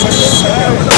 ಕಿ ಭಾರತೀಯ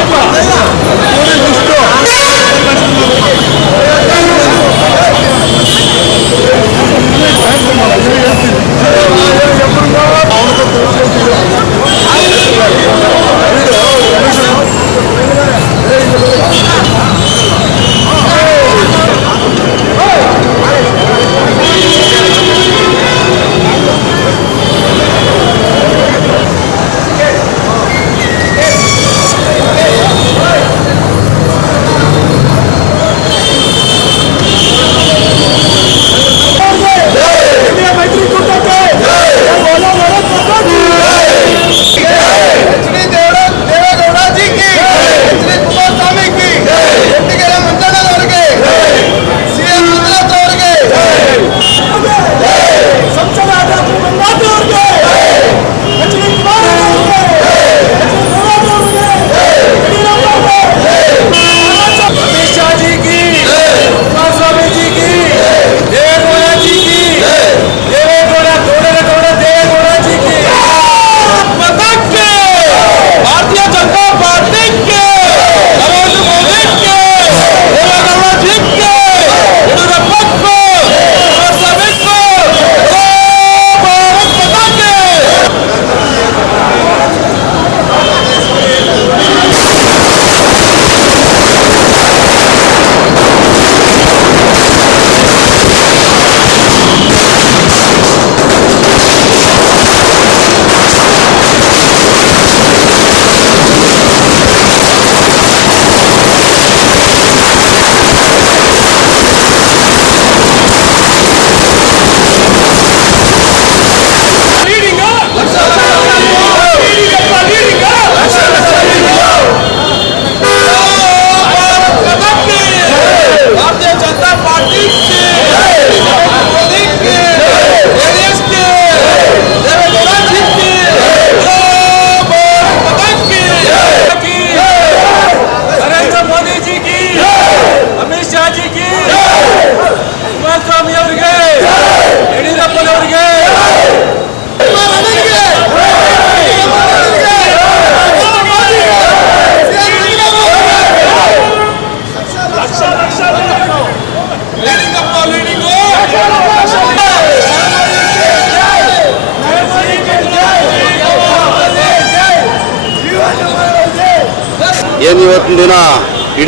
오늘 보시죠.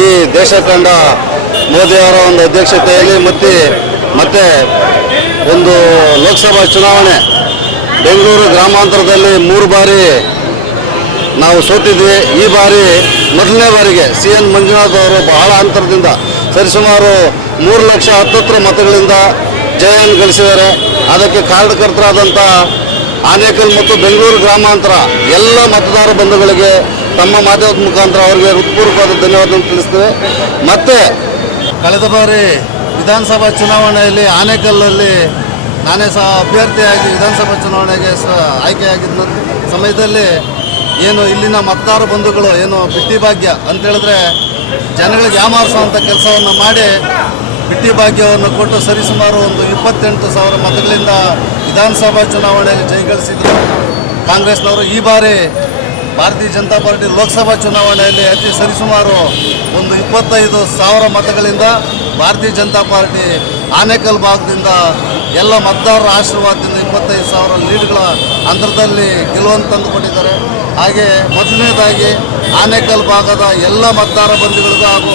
ಇಡೀ ದೇಶ ಕಂಡ ಮೋದಿಯವರ ಒಂದು ಅಧ್ಯಕ್ಷತೆಯಲ್ಲಿ ಮತ್ತೆ ಮತ್ತೆ ಒಂದು ಲೋಕಸಭಾ ಚುನಾವಣೆ. ಬೆಂಗಳೂರು ಗ್ರಾಮಾಂತರದಲ್ಲಿ ಮೂರು ಬಾರಿ ನಾವು ಸೋತಿದ್ವಿ. ಈ ಬಾರಿ ಮೊದಲನೇ ಬಾರಿಗೆ ಸಿ ಎನ್ ಮಂಜುನಾಥ್ ಅವರು ಬಹಳ ಅಂತರದಿಂದ ಸರಿಸುಮಾರು ಮೂರು ಲಕ್ಷ ಹತ್ತತ್ರ ಮತಗಳಿಂದ ಜಯವನ್ನು ಗಳಿಸಿದ್ದಾರೆ. ಅದಕ್ಕೆ ಕಾರ್ಯಕರ್ತರಾದಂಥ ಆನೇಕಲ್ ಮತ್ತು ಬೆಂಗಳೂರು ಗ್ರಾಮಾಂತರ ಎಲ್ಲ ಮತದಾರ ಬಂಧುಗಳಿಗೆ ತಮ್ಮ ಮಾಧ್ಯಮದ ಮುಖಾಂತರ ಅವರಿಗೆ ಹೃತ್ಪೂರ್ವಕವಾದ ಧನ್ಯವಾದವನ್ನು ತಿಳಿಸ್ತೇವೆ. ಮತ್ತೆ ಕಳೆದ ಬಾರಿ ವಿಧಾನಸಭಾ ಚುನಾವಣೆಯಲ್ಲಿ ಆನೇಕಲ್ಲಲ್ಲಿ ನಾನೇ ಸಹ ಅಭ್ಯರ್ಥಿಯಾಗಿ ವಿಧಾನಸಭಾ ಚುನಾವಣೆಗೆ ಆಯ್ಕೆಯಾಗಿದ್ದ ಸಮಯದಲ್ಲಿ ಏನು ಇಲ್ಲಿನ ಮತದಾರ ಬಂಧುಗಳು ಏನು ಬಿಟ್ಟಿ ಭಾಗ್ಯ ಅಂತ ಹೇಳಿದ್ರೆ ಜನಗಳಿಗೆ ಯಾಮಾರಿಸುವಂಥ ಕೆಲಸವನ್ನು ಮಾಡಿ ಬಿಟ್ಟಿ ಭಾಗ್ಯವನ್ನು ಕೊಟ್ಟು ಸರಿಸುಮಾರು ಒಂದು ಇಪ್ಪತ್ತೆಂಟು ಸಾವಿರ ಮತಗಳಿಂದ ವಿಧಾನಸಭಾ ಚುನಾವಣೆಯಲ್ಲಿ ಜಯಗಳಿಸಿದ್ರು. ಕಾಂಗ್ರೆಸ್ನವರು ಈ ಬಾರಿ ಭಾರತೀಯ ಜನತಾ ಪಾರ್ಟಿ ಲೋಕಸಭಾ ಚುನಾವಣೆಯಲ್ಲಿ ಅತಿ ಸರಿಸುಮಾರು ಒಂದು ಇಪ್ಪತ್ತೈದು ಸಾವಿರ ಮತಗಳಿಂದ ಭಾರತೀಯ ಜನತಾ ಪಾರ್ಟಿ ಆನೇಕಲ್ ಭಾಗದಿಂದ ಎಲ್ಲ ಮತದಾರರ ಆಶೀರ್ವಾದದಿಂದ ಇಪ್ಪತ್ತೈದು ಸಾವಿರ ಲೀಡ್ಗಳ ಅಂತರದಲ್ಲಿ ಗೆಲುವನ್ನು ತಂದುಕೊಟ್ಟಿದ್ದಾರೆ. ಹಾಗೆ ಮೊದಲನೇದಾಗಿ ಆನೇಕಲ್ ಭಾಗದ ಎಲ್ಲ ಮತದಾರ ಬಂಧುಗಳಿಗೂ ಹಾಗೂ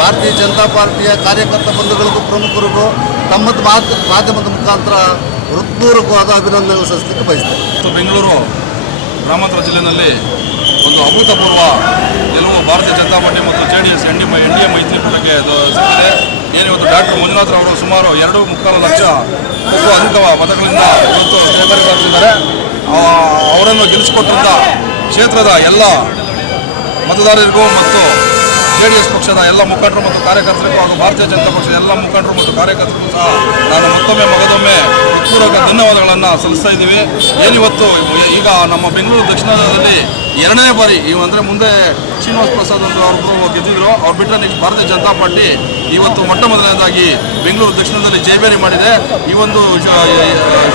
ಭಾರತೀಯ ಜನತಾ ಪಾರ್ಟಿಯ ಕಾರ್ಯಕರ್ತ ಬಂಧುಗಳಿಗೂ ಪ್ರಮುಖರಿಗೂ ತಮ್ಮ ಮಾತು ಮಾಧ್ಯಮದ ಮುಖಾಂತರ ಹೃತ್ಪೂರ್ವಕವಾದ ಅಭಿನಂದನೆಗಳು ಸಲ್ಲಿಸಲಿಕ್ಕೆ ಬಯಸ್ತೇನೆ. ಮತ್ತು ಬೆಂಗಳೂರು ಗ್ರಾಮಾಂತರ ಜಿಲ್ಲೆಯಲ್ಲಿ ಒಂದು ಅಭೂತಪೂರ್ವ ಗೆಲುವು ಭಾರತೀಯ ಜನತಾ ಪಾರ್ಟಿ ಮತ್ತು J D S N D N D A ಮೈತ್ರಿಕೂಟಕ್ಕೆ ಅದು ಸಿಕ್ಕಿದೆ ಏನಿವತ್ತು ಡಾಕ್ಟರ್ ಮಂಜುನಾಥ್ ಅವರು ಸುಮಾರು ಎರಡು ಮುಕ್ಕಾಲು ಲಕ್ಷ ಮತ್ತು ಅಧಿಕ ಮತಗಳಿಂದ ಇವತ್ತು ಚೇತರಿಸಿದ್ದಾರೆ ಅವರನ್ನು ಗೆಲ್ಲಿಸಿಕೊಟ್ಟಂಥ ಕ್ಷೇತ್ರದ ಎಲ್ಲ ಮತದಾರರಿಗೂ ಮತ್ತು ಜೆ ಡಿ ಎಸ್ ಪಕ್ಷದ ಎಲ್ಲ ಮುಖಂಡರು ಮತ್ತು ಕಾರ್ಯಕರ್ತರಿಗೂ ಹಾಗೂ ಭಾರತೀಯ ಜನತಾ ಪಕ್ಷದ ಎಲ್ಲ ಮುಖಂಡರು ಮತ್ತು ಕಾರ್ಯಕರ್ತರಿಗೂ ಸಹ ನಾನು ಮತ್ತೊಮ್ಮೆ ಮಗದೊಮ್ಮೆ ಪೂರ್ವಕ ಧನ್ಯವಾದಗಳನ್ನು ಸಲ್ಲಿಸ್ತಾ ಇದ್ದೀವಿ. ಏನಿವತ್ತು, ಈಗ ನಮ್ಮ ಬೆಂಗಳೂರು ದಕ್ಷಿಣದಲ್ಲಿ ಎರಡನೇ ಬಾರಿ ಇವು ಅಂದರೆ ಮುಂದೆ ಶ್ರೀನಿವಾಸ ಪ್ರಸಾದ್ ಅಂತ ಅವರು ಗೆದ್ದಿದ್ರು. ಅವ್ರು ಬಿಟ್ಟರೆ ನೆಕ್ಸ್ಟ್ ಭಾರತೀಯ ಜನತಾ ಪಾರ್ಟಿ ಇವತ್ತು ಮೊಟ್ಟ ಮೊದಲನೇದಾಗಿ ಬೆಂಗಳೂರು ದಕ್ಷಿಣದಲ್ಲಿ ಜಯಬೇರಿ ಮಾಡಿದೆ. ಈ ಒಂದು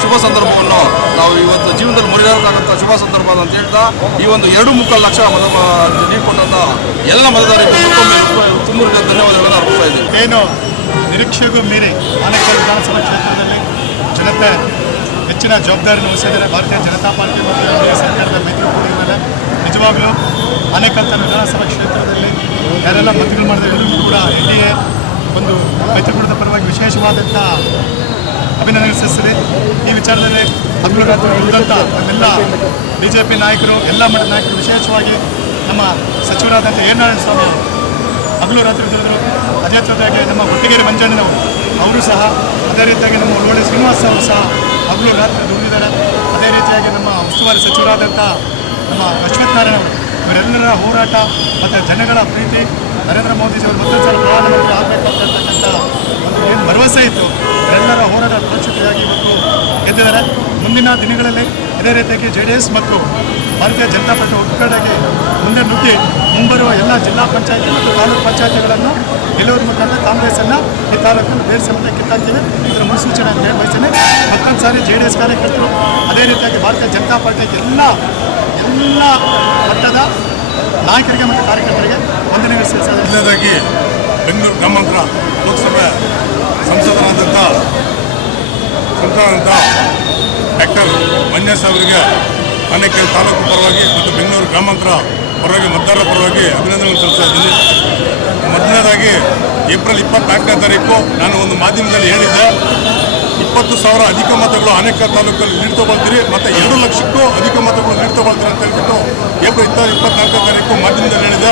ಶುಭ ಸಂದರ್ಭವನ್ನು ನಾವು ಇವತ್ತು ಜೀವನದಲ್ಲಿ ಮರೆಯೋಕ್ಕಾಗಂಥ ಶುಭ ಸಂದರ್ಭ ಅಂತ ಹೇಳ್ತಾ, ಈ ಒಂದು ಎರಡು ಮುಕ್ಕಾಲು ಲಕ್ಷ ಮತ ನೀಡಿಕೊಂಡಂಥ ಎಲ್ಲ ಮತದಾರರಿಗೆ ತುಂಬ ಧನ್ಯವಾದಗಳನ್ನು ಅರ್ಪಿಸ್ತಾ ಇದ್ದೀನಿ. ಏನು ನಿರೀಕ್ಷೆಗೂ ಮೀರಿ ಆನೇಕಲ್ ವಿಧಾನಸಭಾ ಕ್ಷೇತ್ರದಲ್ಲಿ ಜನತೆ ಹೆಚ್ಚಿನ ಜವಾಬ್ದಾರಿಯನ್ನು ವಹಿಸಿದ್ದಾರೆ. ಭಾರತೀಯ ಜನತಾ ಪಾರ್ಟಿ ಮತ್ತು ಸರ್ಕಾರದ ಮೈತ್ರಿ ಕೂಡ ಮೇಲೆ ನಿಜವಾಗಲೂ ಆನೇಕಲ್ ತನ್ನ ವಿಧಾನಸಭಾ ಕ್ಷೇತ್ರದಲ್ಲಿ ಯಾರೆಲ್ಲ ಮತಗಳು ಮಾಡಿದ್ರು ಎಲ್ಲರಿಗೂ ಕೂಡ ಎನ್ ಡಿ ಎ ಒಂದು ಮೈತ್ರಿಕೂಟದ ಪರವಾಗಿ ವಿಶೇಷವಾದಂಥ ಅಭಿನಂದನೆ ಸಲ್ಲಿಸಿದೆ ಈ ವಿಚಾರದಲ್ಲಿ ಹಗಲು ಇದ್ದಂಥ ನಮ್ಮೆಲ್ಲ ಬಿ ಜೆ ಪಿ ನಾಯಕರು, ಎಲ್ಲ ಮಠದ ನಾಯಕರು ವಿಶೇಷವಾಗಿ ನಮ್ಮ ಸಚಿವರಾದಂಥ ಎ ನಾರಾಯಣ ಸ್ವಾಮಿ ಹಗಲು ರಾತ್ರಿ ದುಡಿದ್ರು ಅದೇ ಜೊತೆಗೆ ನಮ್ಮ ಒಟ್ಟಿಗೆರೆ ಮಂಜಣ್ಣನವರು ಅವರು ಸಹ ಅದೇ ರೀತಿಯಾಗಿ ನಮ್ಮ ಒಳ್ಳೊಳ್ಳೆ ಶ್ರೀನಿವಾಸ ಅವರು ಸಹ ಹಗಲು ರಾತ್ರಿ ದುಡಿದಿದ್ದಾರೆ. ಅದೇ ರೀತಿಯಾಗಿ ನಮ್ಮ ಉಸ್ತುವಾರಿ ಸಚಿವರಾದಂಥ ನಮ್ಮ ಅಶ್ವಥ್ ನಾರಾಯಣ ಇವರೆಲ್ಲರ ಹೋರಾಟ ಮತ್ತು ಜನಗಳ ಪ್ರೀತಿ, ನರೇಂದ್ರ ಮೋದಿಜಿಯವರು ಮತ್ತೊಂದು ಸಲ ಪ್ರಧಾನಮಂತ್ರಿ ಆಗಬೇಕಂತಕ್ಕಂಥ ಒಂದು ಏನು ಭರವಸೆ ಇತ್ತು. ಎಲ್ಲರ ಹೋರಾಟ ಫಲಶ್ರುತಿಯಾಗಿ ಇವತ್ತು ಗೆದ್ದಿದ್ದಾರೆ. ಮುಂದಿನ ದಿನಗಳಲ್ಲಿ ಇದೇ ರೀತಿಯಾಗಿ ಜೆ ಡಿ ಎಸ್ ಮತ್ತು ಭಾರತೀಯ ಜನತಾ ಪಕ್ಷ ಒಗ್ಗಟ್ಟಾಗಿ ಮುಂದೆ ನುಗ್ಗಿ ಮುಂಬರುವ ಎಲ್ಲ ಜಿಲ್ಲಾ ಪಂಚಾಯತಿ ಮತ್ತು ತಾಲೂಕು ಪಂಚಾಯತಿಗಳನ್ನು ಗೆಲ್ಲುವ ಮುಖಾಂತರ ಕಾಂಗ್ರೆಸ್ಸನ್ನು ಈ ತಾಲೂಕನ್ನು ಬೇರೆ ಕಿತ್ತಾಕ್ತಿದೆ ಇದರ ಮುನ್ಸೂಚನೆ ಅಂತ ಹೇಳಿ ಬಯಸ್ತೇನೆ ಮತ್ತೊಂದು ಸಾರಿ ಜೆ ಡಿ ಎಸ್ ಕಾರ್ಯಕರ್ತರು ಅದೇ ರೀತಿಯಾಗಿ ಭಾರತೀಯ ಜನತಾ ಪಾರ್ಟಿ ಎಲ್ಲ ಎಲ್ಲ ಮಟ್ಟದ ನಾಯಕರಿಗೆ ಮತ್ತು ಕಾರ್ಯಕರ್ತರಿಗೆ ಒಂದು ನಿಮಿಷ ಮೊದಲನೇದಾಗಿ ಬೆಂಗಳೂರು ಗ್ರಾಮಾಂತರ ಲೋಕಸಭೆ ಸಂಸದರಾದಂಥ ಸಂಸದರಾದಂಥ ಡಾಕ್ಟರ್ ಮಂಜೇಶ್ ಅವರಿಗೆ ಆನೇಕಲ್ ತಾಲೂಕು ಪರವಾಗಿ ಮತ್ತು ಬೆಂಗಳೂರು ಗ್ರಾಮಾಂತರ ಪರವಾಗಿ ಮತದಾರರ ಪರವಾಗಿ ಅಭಿನಂದನೆ ಸಲ್ಲಿಸ್ತಾ ಇದ್ದೀನಿ ಮೊದಲನೇದಾಗಿ ಏಪ್ರಿಲ್ ಇಪ್ಪತ್ನಾಲ್ಕನೇ ತಾರೀಕು ನಾನು ಒಂದು ಮಾಧ್ಯಮದಲ್ಲಿ ಹೇಳಿದ್ದೆ. ಇಪ್ಪತ್ತು ಸಾವಿರ ಅಧಿಕ ಮತಗಳು ಅನೇಕ ತಾಲೂಕಲ್ಲಿ ನೀಡ್ತಾ ಬಂದಿರಿ. ಮತ್ತು ಎರಡು ಲಕ್ಷಕ್ಕೂ ಅಧಿಕ ಮತಗಳು ನೀಡ್ತಾ ಬಂದಿರಿ ಅಂತ ಹೇಳ್ಬಿಟ್ಟು ಏಪ್ರಿಲ್ ಇಪ್ಪ ಇಪ್ಪತ್ನಾಲ್ಕನೇ ತಾರೀಕು ಮಾಧ್ಯಮದಲ್ಲಿ ಹೇಳಿದೆ.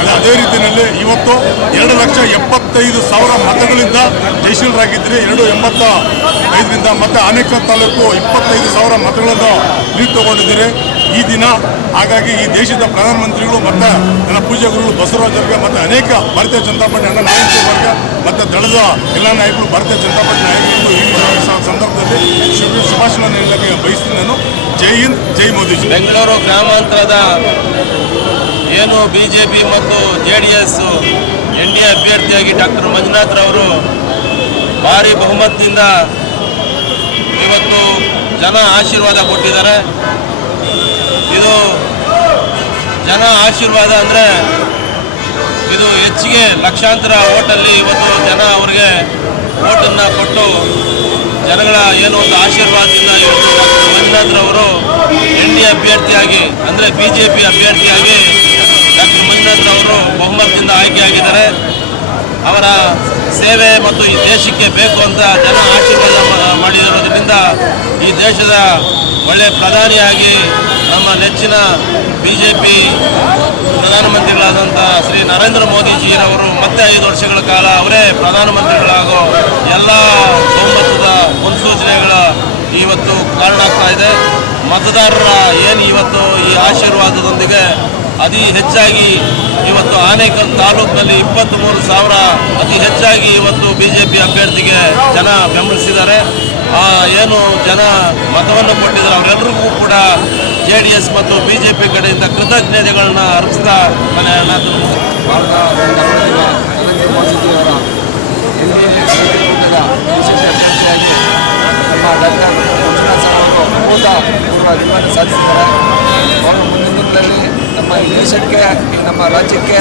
ಅದೇ ಅದೇ ರೀತಿಯಲ್ಲಿ ಇವತ್ತು ಎರಡು ಲಕ್ಷ ಎಪ್ಪತ್ತೈದು ಸಾವಿರ ಮತಗಳಿಂದ ಜಯಶೀಲರಾಗಿದ್ದರೆ. ಎರಡು ಎಂಬತ್ತ ಐದರಿಂದ ಮತ್ತು ಅನೇಕ ತಾಲೂಕು ಇಪ್ಪತ್ತೈದು ಸಾವಿರ ಮತಗಳನ್ನು ಲೀಡ್ ತಗೊಂಡಿದ್ದೀರಿ ಈ ದಿನ ಹಾಗಾಗಿ ಈ ದೇಶದ ಪ್ರಧಾನಮಂತ್ರಿಗಳು ಮತ್ತು ನನ್ನ ಪೂಜೆ ಗುರುಗಳು ಬಸವರಾಜ್ ಅವರಿಗೆ ಮತ್ತು ಅನೇಕ ಭಾರತೀಯ ಜನತಾ ಪಾರ್ಟಿ ಅಣ್ಣ ನಾಯಕರಿಗೆ ಮತ್ತು ದಳದ ಎಲ್ಲ ನಾಯಕರು, ಭಾರತೀಯ ಜನತಾ ಪಾರ್ಟಿ ನಾಯಕರಿಗೂ ಈ ಸಂದರ್ಭದಲ್ಲಿ ಶುಭ ಶುಭಾಶಯ ನೀಡಲಿಕ್ಕೆ ಬಯಸ್ತೀನಿ ನಾನು. ಜೈ ಹಿಂದ್, ಜೈ ಮೋದಿ ಬೆಂಗಳೂರು ಗ್ರಾಮಾಂತರದ ಏನು ಬಿ ಜೆ ಪಿ ಮತ್ತು J D S N D A ಅಭ್ಯರ್ಥಿಯಾಗಿ ಡಾಕ್ಟರ್ ಮಂಜುನಾಥ್ರವರು ಭಾರಿ ಬಹುಮತದಿಂದ ಇವತ್ತು ಜನ ಆಶೀರ್ವಾದ ಕೊಟ್ಟಿದ್ದಾರೆ. ಇದು ಜನ ಆಶೀರ್ವಾದ ಅಂದರೆ ಇದು ಹೆಚ್ಚಿಗೆ ಲಕ್ಷಾಂತರ ಓಟಲ್ಲಿ ಇವತ್ತು ಜನ ಅವರಿಗೆ ಓಟನ್ನು ಕೊಟ್ಟು ಜನಗಳ ಏನೋ ಒಂದು ಆಶೀರ್ವಾದದಿಂದ ಇವತ್ತು ಮಂಜುನಾಥ್ರವರು ಎನ್ ಡಿ ಅಭ್ಯರ್ಥಿಯಾಗಿ ಅಂದರೆ ಬಿ ಜೆ ಪಿ ಅಭ್ಯರ್ಥಿಯಾಗಿ ಡಾಕ್ಟರ್ ಮಂಜುನಾಥ್ರವರು ಬಹುಮತದಿಂದ ಆಯ್ಕೆಯಾಗಿದ್ದಾರೆ. ಅವರ ಸೇವೆ ಮತ್ತು ಈ ದೇಶಕ್ಕೆ ಬೇಕು ಅಂತ ಜನ ಆಶೀರ್ವಾದ ಮಾಡಿರೋದ್ರಿಂದ ಈ ದೇಶದ ಒಳ್ಳೆಯ ಪ್ರಧಾನಿಯಾಗಿ ನಮ್ಮ ನೆಚ್ಚಿನ ಬಿ ಜೆ ಪಿ ಪ್ರಧಾನಮಂತ್ರಿಗಳಾದಂಥ ಶ್ರೀ ನರೇಂದ್ರ ಮೋದಿಜಿಯವರು ಮತ್ತೆ ಐದು ವರ್ಷಗಳ ಕಾಲ ಅವರೇ ಪ್ರಧಾನಮಂತ್ರಿಗಳಾಗೋ ಎಲ್ಲ ಬಹುಮತದ ಮುನ್ಸೂಚನೆಗಳ ಇವತ್ತು ಕಾರಣ ಆಗ್ತಾ ಇದೆ. ಮತದಾರರ ಏನು ಇವತ್ತು ಈ ಆಶೀರ್ವಾದದೊಂದಿಗೆ ಅತಿ ಹೆಚ್ಚಾಗಿ ಇವತ್ತು ಆನೇಕಲ್ ತಾಲೂಕಿನಲ್ಲಿ ಇಪ್ಪತ್ತ್ಮೂರು ಸಾವಿರ ಅತಿ ಹೆಚ್ಚಾಗಿ ಇವತ್ತು ಬಿ ಜೆ ಪಿ ಅಭ್ಯರ್ಥಿಗೆ ಜನ ಬೆಂಬಲಿಸಿದ್ದಾರೆ. ಏನು ಜನ ಮತವನ್ನು ಕೊಟ್ಟಿದ್ದಾರೆ ಅವರೆಲ್ಲರಿಗೂ ಕೂಡ ಜೆ ಡಿ ಎಸ್ ಮತ್ತು ಬಿ ಜೆ ಪಿ ಕಡೆಯಿಂದ ಕೃತಜ್ಞತೆಗಳನ್ನ ಅರ್ಪಿಸ್ತಾ ಮನೆ ನಮ್ಮ ಗೆಲುವನ್ನು ಸಾಧಿಸಿದ್ದಾರೆ ಅವರು ಮುಂದಿನ ನಮ್ಮ ಈ ದೇಶಕ್ಕೆ ಈ ನಮ್ಮ ರಾಜ್ಯಕ್ಕೆ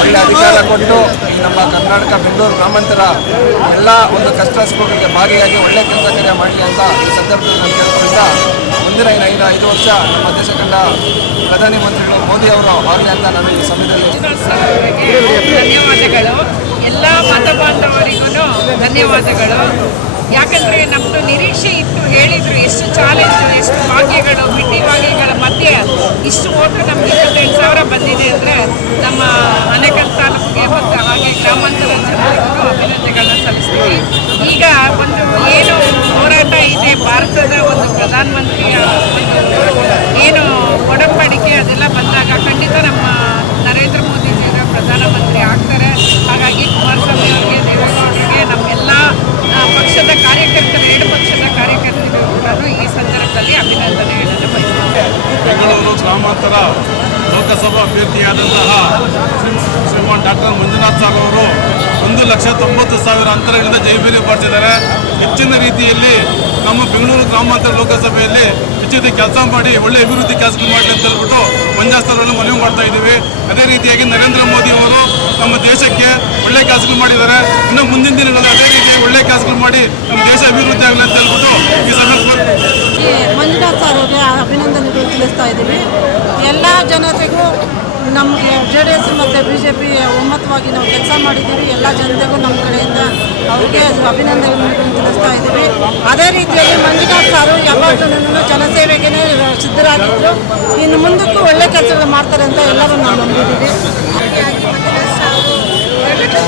ಒಳ್ಳೆ ಅಧಿಕಾರ ಕೊಟ್ಟು ಈ ನಮ್ಮ ಕರ್ನಾಟಕ, ಬೆಂಗಳೂರು ಗ್ರಾಮಾಂತರ ಎಲ್ಲ ಒಂದು ಕಷ್ಟ ಸುಖಗಳಿಗೆ ಭಾಗಿಯಾಗಿ ಒಳ್ಳೆ ಕೆಲಸ ಕಾರ್ಯ ಮಾಡಲಿ ಅಂತ ಈ ಸಂದರ್ಭದಲ್ಲಿ ನಾನು ಕೇಳ್ಕೊಳ್ತಾ ಮುಂದಿನ ಐದು ಐದು ವರ್ಷ ನಮ್ಮ ದೇಶ ಕಂಡ ಪ್ರಧಾನಿ ಮಂತ್ರಿಗಳು ಮೋದಿ ಅವರು ಆಗಲಿ ಅಂತ ನಾನು ಈ ಸಮಯದಲ್ಲಿ ಧನ್ಯವಾದಗಳು. ಎಲ್ಲ ಮತ ಬಾಂಧವರಿಗೂ ಧನ್ಯವಾದಗಳು. ಯಾಕಂದ್ರೆ ನಮ್ದು ನಿರೀಕ್ಷೆ ಇತ್ತು, ಹೇಳಿದ್ರು ಎಷ್ಟು ಚಾಲೆಂಜ್ ಎಷ್ಟು ಭಾಗ್ಯಗಳು, ಬಿಟ್ಟಿ ಭಾಗ್ಯಗಳ ಮಧ್ಯೆ ಇಷ್ಟು ಓಟು ನಮ್ಗೆ ಇಪ್ಪತ್ತೆಂಟು ಸಾವಿರ ಬಂದಿದೆ ಅಂದರೆ ನಮ್ಮ ಅನೇಕಲ್ ತಾಲೂಕಿಗೆ ಮತ್ತು ಹಾಗೆ ಗ್ರಾಮಾಂತರ ಜನರಿಗೂ ಅಭಿನಂದನೆಗಳನ್ನ ಸಲ್ಲಿಸ್ತೀವಿ. ಈಗ ಒಂದು ಏನು ಹೋರಾಟ ಇದೆ, ಭಾರತದ ಒಂದು ಪ್ರಧಾನಮಂತ್ರಿಯ ಏನು ಒಡಂಬಡಿಕೆ ಅದೆಲ್ಲ ಬಂದಾಗ ಖಂಡಿತ ನಮ್ಮ ನರೇಂದ್ರ ಮೋದಿಜಿಯವರ ಪ್ರಧಾನಮಂತ್ರಿ ಆಗ್ತಾರೆ ಹಾಗಾಗಿ ಕುಮಾರಸ್ವಾಮಿ ಅವರಿಗೆ ದೇವೇಗೌಡರಿಗೆ ನಮ್ಮೆಲ್ಲ ಆ, ಪಕ್ಷದ ಕಾರ್ಯಕರ್ತರು, ಎರಡು ಪಕ್ಷದ ಕಾರ್ಯಕರ್ತರಿಗೂ ಕೂಡ ಈ ಸಂದರ್ಭದಲ್ಲಿ ಅಭಿನಂದನೆ ಬೆಂಗಳೂರು ಗ್ರಾಮಾಂತರ ಲೋಕಸಭಾ ಅಭ್ಯರ್ಥಿಯಾದಂತಹ ಶ್ರೀ ಶ್ರೀಮಾನ್ ಡಾಕ್ಟರ್ ಮಂಜುನಾಥ್ ಸಾರ್ ಅವರು ಒಂದು ಲಕ್ಷ ತೊಂಬತ್ತು ಸಾವಿರ ಅಂತರಗಳಿಂದ ಜೈಬೀರಿ ಪಡಿಸಿದ್ದಾರೆ. ಹೆಚ್ಚಿನ ರೀತಿಯಲ್ಲಿ ನಮ್ಮ ಬೆಂಗಳೂರು ಗ್ರಾಮಾಂತರ ಲೋಕಸಭೆಯಲ್ಲಿ ಹೆಚ್ಚಿನ ಕೆಲಸ ಮಾಡಿ ಒಳ್ಳೆ ಅಭಿವೃದ್ಧಿ ಕೆಲಸಗಳು ಮಾಡಲಿ ಅಂತ ಹೇಳ್ಬಿಟ್ಟು ಸರ್ ಮನವಿ ಮಾಡ್ತಾ ಇದ್ದೀವಿ. ಅದೇ ರೀತಿಯಾಗಿ ನರೇಂದ್ರ ಮೋದಿ ಅವರು ನಮ್ಮ ದೇಶಕ್ಕೆ ಒಳ್ಳೆ ಕೆಲಸಗಳು ಮಾಡಿದ್ದಾರೆ. ಇನ್ನು ಮುಂದಿನ ದಿನಗಳಲ್ಲಿ ಅದೇ ರೀತಿ ಒಳ್ಳೆ ಕೆಲಸಗಳು ಮಾಡಿ ನಮ್ಮ ದೇಶ ಅಭಿವೃದ್ಧಿ ಆಗಲಿ ಅಂತ ಹೇಳ್ಬಿಟ್ಟು ಈ ಸಂದರ್ಭದಲ್ಲಿ ಮಂಜುನಾಥ್ ಸರ್ ಅವರಿಗೆ ಅಭಿನಂದನೆಗಳು ತಿಳಿಸ್ತಾ ಇದ್ದೀವಿ. ಎಲ್ಲ ಜನತೆಗೂ ನಮಗೆ ಜೆ ಡಿ ಎಸ್ ಮತ್ತು ಬಿ ಜೆ ಪಿ ಒಮ್ಮತವಾಗಿ ನಾವು ಕೆಲಸ ಮಾಡಿದ್ದೀವಿ. ಎಲ್ಲ ಜನತೆಗೂ ನಮ್ಮ ಕಡೆಯಿಂದ ಅವ್ರಿಗೆ ಅಭಿನಂದನೆಗಳನ್ನು ತಿಳಿಸ್ತಾ ಇದ್ದೀವಿ. ಅದೇ ರೀತಿಯಲ್ಲಿ ಮಂಜುನಾಥ್ ಸಾರು ಯಾವಾಗಲೂ ಜನಸೇವೆಗೆ ಸಿದ್ಧರಾಗಿದ್ದರು ಇನ್ನು ಮುಂದಕ್ಕೂ ಒಳ್ಳೆ ಕೆಲಸಗಳು ಮಾಡ್ತಾರೆ ಅಂತ ಎಲ್ಲರೂ ನಾವು ನಂಬಿದ್ದೀವಿ.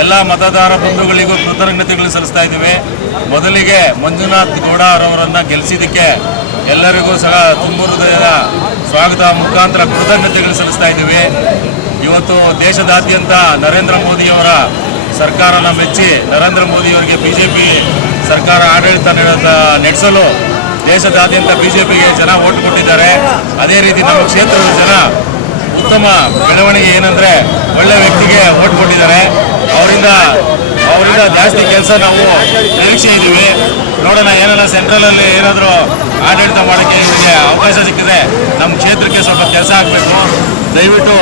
ಎಲ್ಲ ಮತದಾರ ಬಂಧುಗಳಿಗೂ ಕೃತಜ್ಞತೆಗಳು ಸಲ್ಲಿಸ್ತಾ ಇದ್ದೀವಿ. ಮೊದಲಿಗೆ ಮಂಜುನಾಥ್ ಗೌಡ ಅವರವರನ್ನು ಗೆಲ್ಲಿಸಿದ್ದಕ್ಕೆ ಎಲ್ಲರಿಗೂ ಸಹ ತುಂಬ ಹೃದಯದ ಸ್ವಾಗತ, ಮುಖಾಂತರ ಕೃತಜ್ಞತೆಗಳು ಸಲ್ಲಿಸ್ತಾ ಇದ್ದೀವಿ. ಇವತ್ತು ದೇಶದಾದ್ಯಂತ ನರೇಂದ್ರ ಮೋದಿಯವರ ಸರ್ಕಾರನ ಮೆಚ್ಚಿ ನರೇಂದ್ರ ಮೋದಿಯವರಿಗೆ ಬಿ ಜೆ ಪಿ ಸರ್ಕಾರ ಆಡಳಿತ ನಡೆಸಲು ದೇಶದಾದ್ಯಂತ ಬಿ ಜೆ ಪಿಗೆ ಜನ ಓಟ್ ಕೊಟ್ಟಿದ್ದಾರೆ. ಅದೇ ರೀತಿ ನಮ್ಮ ಕ್ಷೇತ್ರದ ಜನ ಉತ್ತಮ ಬೆಳವಣಿಗೆ ಏನಂದ್ರೆ ಒಳ್ಳೆ ವ್ಯಕ್ತಿಗೆ ಓಟ್ ಕೊಟ್ಟಿದ್ದಾರೆ. ಅವರಿಂದ ಅವರಿಂದ ಜಾಸ್ತಿ ಕೆಲಸ ನಾವು ನಿರೀಕ್ಷೆ ಇದ್ದೀವಿ. ನೋಡೋಣ ಏನಾರ ಸೆಂಟ್ರಲಲ್ಲಿ ಏನಾದರೂ ಆಡಳಿತ ಮಾಡೋಕ್ಕೆ ನಿಮಗೆ ಅವಕಾಶ ಸಿಕ್ಕಿದೆ ನಮ್ಮ ಕ್ಷೇತ್ರಕ್ಕೆ ಸ್ವಲ್ಪ ಕೆಲಸ ಆಗಬೇಕು. ದಯವಿಟ್ಟು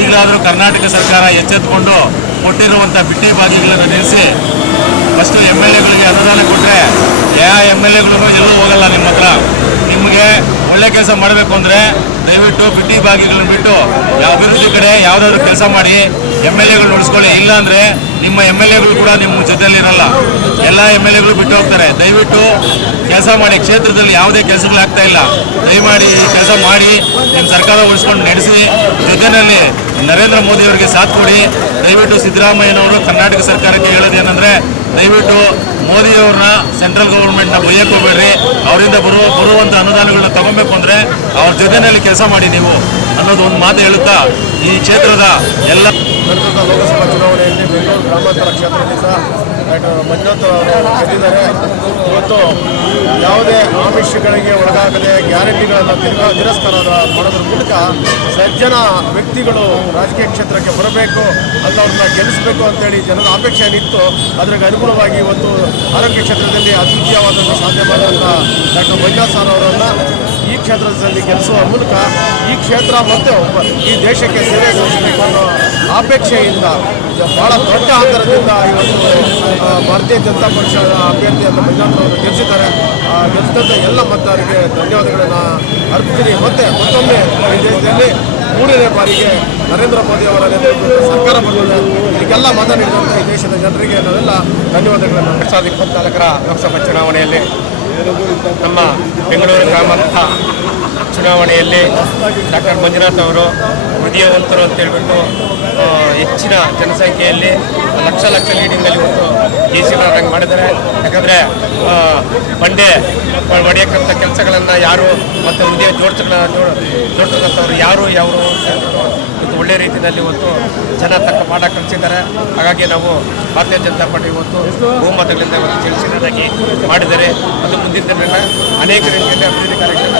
ಈಗಲಾದರೂ ಕರ್ನಾಟಕ ಸರ್ಕಾರ ಎಚ್ಚೆತ್ತುಕೊಂಡು ಕೊಟ್ಟಿರುವಂಥ ಬಿಟ್ಟಿ ಬಾಗಿಗಳನ್ನು ನಿಲ್ಲಿಸಿ. ಫಸ್ಟು ಎಂ ಎಲ್ ಎಗಳಿಗೆ ಅನುದಾನ ಕೊಟ್ಟರೆ ಯಾವ ಎಂ ಎಲ್ ಎಗಳಿಗೂ ಎಲ್ಲೂ ಹೋಗಲ್ಲ ನಿಮ್ಮ ಹತ್ರ. ನಿಮಗೆ ಒಳ್ಳೆ ಕೆಲಸ ಮಾಡಬೇಕು ಅಂದರೆ ದಯವಿಟ್ಟು ಬಿಟ್ಟಿ ಬಾಗಿಗಳನ್ನು ಬಿಟ್ಟು ಯಾವ ಅಭಿವೃದ್ಧಿ ಕಡೆ ಯಾವುದಾದ್ರೂ ಕೆಲಸ ಮಾಡಿ ಎಂ ಎಲ್ ಎಗಳು ಉಳಿಸ್ಕೊಳ್ಳಿ ಇಲ್ಲಾಂದರೆ ನಿಮ್ಮ ಎಂ ಎಲ್ ಎಗಳು ಕೂಡ ನಿಮ್ಮ ಜೊತೆಯಲ್ಲಿರಲ್ಲ. ಎಲ್ಲ ಎಂ ಎಲ್ ಎಗಳು ಬಿಟ್ಟು ಹೋಗ್ತಾರೆ. ದಯವಿಟ್ಟು ಕೆಲಸ ಮಾಡಿ. ಕ್ಷೇತ್ರದಲ್ಲಿ ಯಾವುದೇ ಕೆಲಸಗಳು ಆಗ್ತಾ ಇಲ್ಲ. ದಯಮಾಡಿ ಕೆಲಸ ಮಾಡಿ. ನಿಮ್ಮ ಸರ್ಕಾರ ಉಳಿಸ್ಕೊಂಡು ನಡೆಸಿ. ಜೊತೆಯಲ್ಲಿ ನರೇಂದ್ರ ಮೋದಿ ಅವರಿಗೆ ಸಾಥ್ ಕೊಡಿ. ದಯವಿಟ್ಟು ಸಿದ್ದರಾಮಯ್ಯನವರು ಕರ್ನಾಟಕ ಸರ್ಕಾರಕ್ಕೆ ಹೇಳೋದೇನೆಂದರೆ ದಯವಿಟ್ಟು ಮೋದಿಯವ್ರನ್ನ ಸೆಂಟ್ರಲ್ ಗೌರ್ಮೆಂಟ್ನ ಬೈಯಕ್ಕೆ ಹೋಗ್ಬೇಡ್ರಿ. ಅವರಿಂದ ಬರುವ ಬರುವಂಥ ಅನುದಾನಗಳನ್ನ ತಗೊಬೇಕು ಅಂದರೆ ಅವ್ರ ಜೊತೆಯಲ್ಲಿ ಕೆಲಸ ಮಾಡಿ ನೀವು ಅನ್ನೋದು ಒಂದು ಮಾತು ಹೇಳುತ್ತಾ, ಈ ಕ್ಷೇತ್ರದ ಎಲ್ಲ ಬರ್ತದ ಲೋಕಸಭಾ ಚುನಾವಣೆಯಲ್ಲಿ ಬೆಂಗಳೂರು ಗ್ರಾಮಾಂತರ ಕ್ಷೇತ್ರದಿಂದ ಡಾಕ್ಟರ್ ಮಂಜುನಾಥ್ ಅವರು ಗೆದ್ದಿದ್ದಾರೆ. ಇವತ್ತು ಯಾವುದೇ ಆಮಿಷಗಳಿಗೆ ಒಳಗಾಗದೆ ಗ್ಯಾರಂಟಿಗಳನ್ನು ತಿರ್ಗಾ ತಿರಸ್ಕಾರ ಮಾಡೋದ್ರ ಮೂಲಕ ಸಜ್ಜನ ವ್ಯಕ್ತಿಗಳು ರಾಜಕೀಯ ಕ್ಷೇತ್ರಕ್ಕೆ ಬರಬೇಕು ಅಲ್ಲಿ ಅವ್ರನ್ನ ಗೆಲ್ಲಿಸಬೇಕು ಅಂತೇಳಿ ಜನರ ಅಪೇಕ್ಷೆ ಏನಿತ್ತು ಅದಕ್ಕೆ ಅನುಗುಣವಾಗಿ ಇವತ್ತು ಆರೋಗ್ಯ ಕ್ಷೇತ್ರದಲ್ಲಿ ಅದ್ವಿತೀಯವಾದಂಥ ಸಾಧ್ಯ ಮಾಡಿದಂಥ ಡಾಕ್ಟರ್ ಮಂಜುನಾಥ್ ಸರ್ ಅವರನ್ನು ಈ ಕ್ಷೇತ್ರದಲ್ಲಿ ಗೆಲ್ಲಿಸುವ ಮೂಲಕ ಈ ಕ್ಷೇತ್ರ ಮತ್ತು ಈ ದೇಶಕ್ಕೆ ಸೇವೆ ಸಲ್ಲಿಸಬೇಕು ಅನ್ನೋ ಅಪೇಕ್ಷೆಯಿಂದ ಬಹಳ ದೊಡ್ಡ ಅಂತರದಿಂದ ಇವತ್ತು ಭಾರತೀಯ ಜನತಾ ಪಕ್ಷದ ಅಭ್ಯರ್ಥಿ ಅಂತ ಮಂಜುನಾಥ್ ಅವರು ಗೆಲ್ಲಿಸಿದ್ದಾರೆ. ಗೆಲ್ಲಿಸಿದಂಥ ಎಲ್ಲ ಮತದಾರರಿಗೆ ಧನ್ಯವಾದಗಳನ್ನು ಅರ್ಪಿಸ್ತೀನಿ. ಮತ್ತೆ ಮತ್ತೊಮ್ಮೆ ಈ ದೇಶದಲ್ಲಿ ಮೂರನೇ ಬಾರಿಗೆ ನರೇಂದ್ರ ಮೋದಿ ಅವರ ನೇತೃತ್ವದ ಸರ್ಕಾರ ಬಂದಿದೆ. ಇದಕ್ಕೆಲ್ಲ ಮತ ನೀಡಿದಂಥ ಈ ದೇಶದ ಜನರಿಗೆ ನಾವೆಲ್ಲ ಧನ್ಯವಾದಗಳನ್ನು ಎರಡ್ ಸಾವಿರದ ಇಪ್ಪತ್ನಾಲ್ಕರ ಲೋಕಸಭಾ ಚುನಾವಣೆಯಲ್ಲಿ. ನಮ್ಮ ಬೆಂಗಳೂರು ಗ್ರಾಮಾಂತರ ಚುನಾವಣೆಯಲ್ಲಿ ಡಾಕ್ಟರ್ ಮಂಜುನಾಥ್ ಅವರು ಹೃದಯವಂತರು ಅಂತ ಹೇಳ್ಬಿಟ್ಟು ಹೆಚ್ಚಿನ ಜನಸಂಖ್ಯೆಯಲ್ಲಿ ಲಕ್ಷ ಲಕ್ಷ ಲೀಡಿಂಗಲ್ಲಿ ಇವತ್ತು ಜಯಿಸಿಲಾರಂಗೆ ಮಾಡಿದ್ದಾರೆ. ಯಾಕಂದರೆ ಬಂಡೆ ಹೊಡೆಯಕ್ಕಂಥ ಕೆಲಸಗಳನ್ನು ಯಾರು ಮತ್ತು ಹೃದಯ ಜೋಡಿಸ ಜೋಡ್ ಜೋಡ್ಸಕ್ಕಂಥವ್ರು ಯಾರು ಯಾರು ಇವತ್ತು ಒಳ್ಳೆ ರೀತಿಯಲ್ಲಿ ಇವತ್ತು ಜನ ತಕ್ಕ ಪಾಠ ಕಲಿಸಿದ್ದಾರೆ. ಹಾಗಾಗಿ ನಾವು ಭಾರತೀಯ ಜನತಾ ಪಾರ್ಟಿ ಇವತ್ತು ಬಹುಮತಗಳಿಂದ ಇವತ್ತು ತಿಳಿಸಿದಾಗಿ ಮಾಡಿದರೆ ಅದು ಮುಂದಿನ ಅನೇಕ ರೀತಿಯಲ್ಲಿ ಅಭಿವೃದ್ಧಿ ಕಾರ್ಯಕ್ರಮ